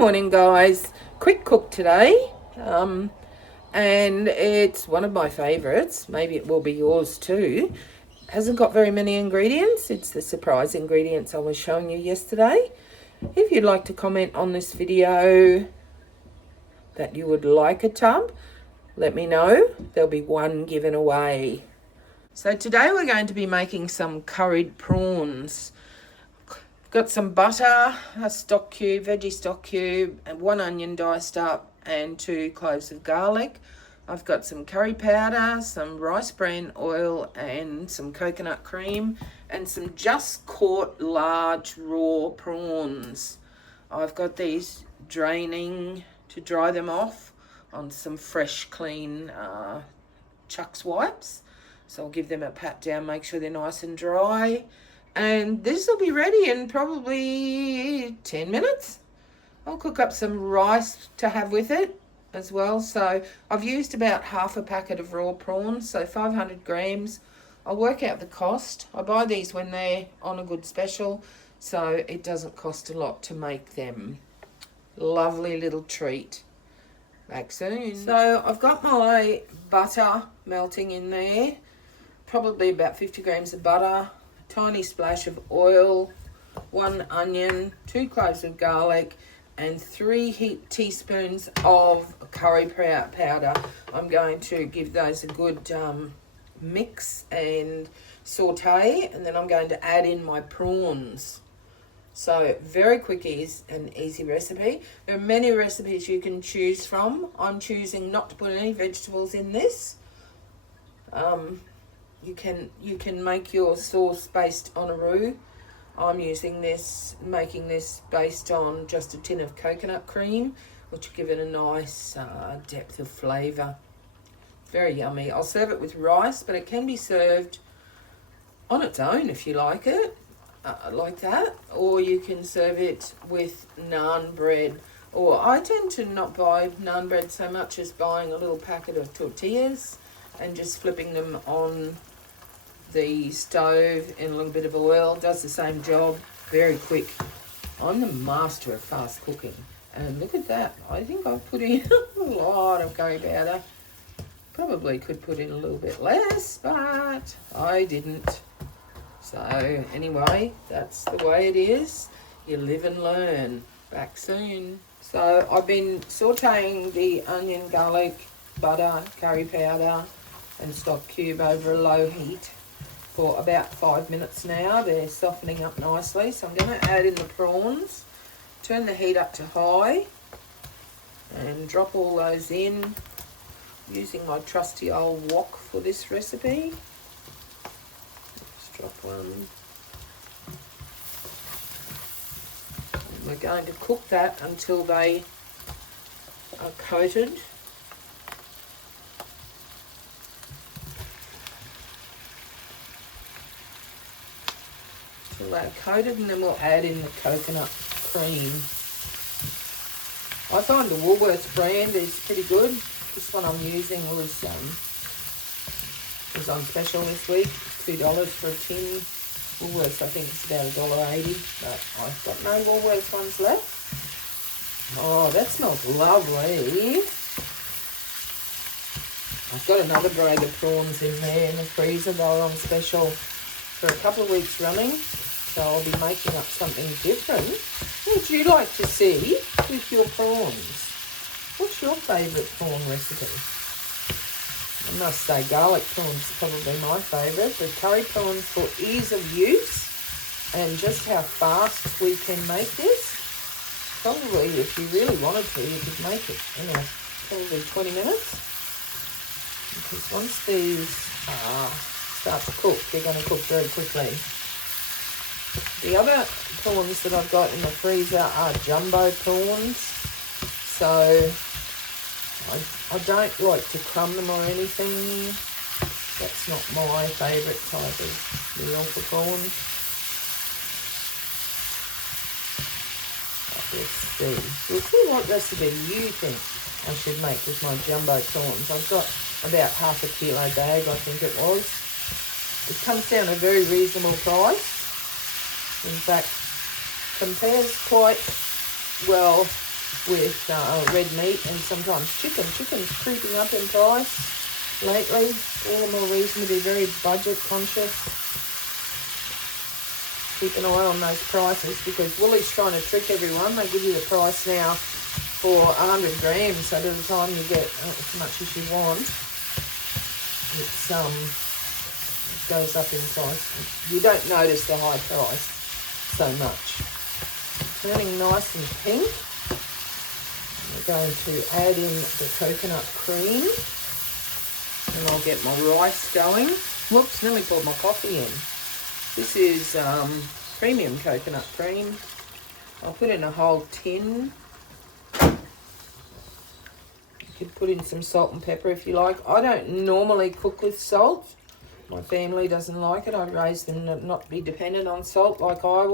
Morning guys, quick cook today, and it's one of my favourites. Maybe it will be yours too. Hasn't got very many ingredients. It's the surprise ingredients I was showing you yesterday. If you'd like to comment on this video that you would like a tub, let me know. There'll be one given away. So today we're going to be making some curried prawns. Got some butter, a stock cube, veggie stock cube, and 1 onion diced up, and 2 cloves of garlic. I've got some curry powder, some rice bran oil, and some coconut cream, and some just caught large raw prawns. I've got these draining to dry them off on some fresh, clean Chuck's wipes. So I'll give them a pat down, make sure they're nice and dry. And this will be ready in probably 10 minutes. I'll cook up some rice to have with it as well. So I've used about half a packet of raw prawns, so 500 grams. I'll work out the cost. I buy these when they're on a good special, so it doesn't cost a lot to make them. Lovely little treat. Back soon. So I've got my butter melting in there. Probably about 50 grams of butter. Tiny splash of oil, 1 onion, 2 cloves of garlic, and 3 teaspoons of curry powder. I'm going to give those a good mix and saute, and then I'm going to add in my prawns. So very quick and easy recipe. There are many recipes you can choose from. I'm choosing not to put any vegetables in this. You can make your sauce based on a roux. I'm making this based on just a tin of coconut cream, which will give it a nice depth of flavour. Very yummy. I'll serve it with rice, but it can be served on its own if you like it, like that. Or you can serve it with naan bread. Or I tend to not buy naan bread so much as buying a little packet of tortillas and just flipping them on the stove in a little bit of oil. Does the same job, very quick. I'm the master of fast cooking, and look at that. I think I've put in a lot of curry powder. Probably could put in a little bit less, but I didn't. So anyway, that's the way it is. You live and learn. Back soon. So I've been sauteing the onion, garlic, butter, curry powder and stock cube over a low heat for about 5 minutes now. They're softening up nicely, so I'm going to add in the prawns, turn the heat up to high, and drop all those in, using my trusty old wok for this recipe. Just drop one. And we're going to cook that until they are coated. They're coated, and then we'll add in the coconut cream. I find the Woolworths brand is pretty good. This one I'm using was on special this week, $2 for a tin. Woolworths, I think it's about $1.80, but I've got no Woolworths ones left. Oh, that smells lovely. I've got another bag of prawns in there in the freezer. They were on special for a couple of weeks running. So I'll be making up something different. What would you like to see with your prawns? What's your favourite prawn recipe? I must say garlic prawns is probably my favourite, but curry prawns for ease of use and just how fast we can make this. Probably, if you really wanted to, you could make it in probably 20 minutes. Because once these start to cook, they're going to cook very quickly. The other prawns that I've got in the freezer are jumbo prawns, so I don't like to crumb them or anything. That's not my favourite type of meal for prawns. Let's see. We'll see what recipe you think I should make with my jumbo prawns. I've got about half a kilo bag, I think it was. It comes down a very reasonable price. In fact, compares quite well with red meat and sometimes chicken. Chicken's creeping up in price lately. All the more reason to be very budget conscious. Keep an eye on those prices because Woolies trying to trick everyone. They give you the price now for 100 grams, so by the time you get as much as you want, it's it goes up in price. You don't notice the high price so much. Turning nice and pink. I'm going to add in the coconut cream, and I'll get my rice going. Whoops, nearly poured my coffee in. This is premium coconut cream. I'll put in a whole tin. You could put in some salt and pepper if you like. I don't normally cook with salt. My family doesn't like it. I raised them to not be dependent on salt like I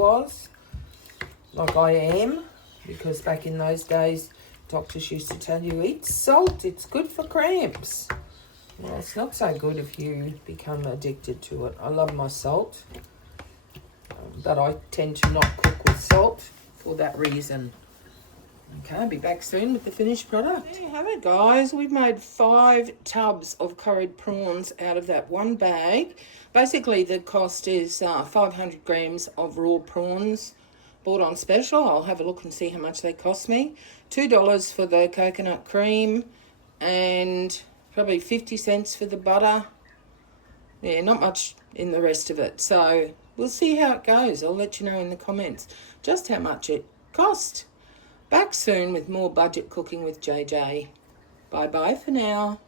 am, because back in those days, doctors used to tell you, eat salt, it's good for cramps. Well, it's not so good if you become addicted to it. I love my salt, but I tend to not cook with salt for that reason. Okay, I'll be back soon with the finished product. There you have it, guys. We've made 5 tubs of curried prawns out of that one bag. Basically, the cost is 500 grams of raw prawns bought on special. I'll have a look and see how much they cost me. $2 for the coconut cream and probably 50 cents for the butter. Yeah, not much in the rest of it. So we'll see how it goes. I'll let you know in the comments just how much it cost. Back soon with more budget cooking with JJ. Bye-bye for now.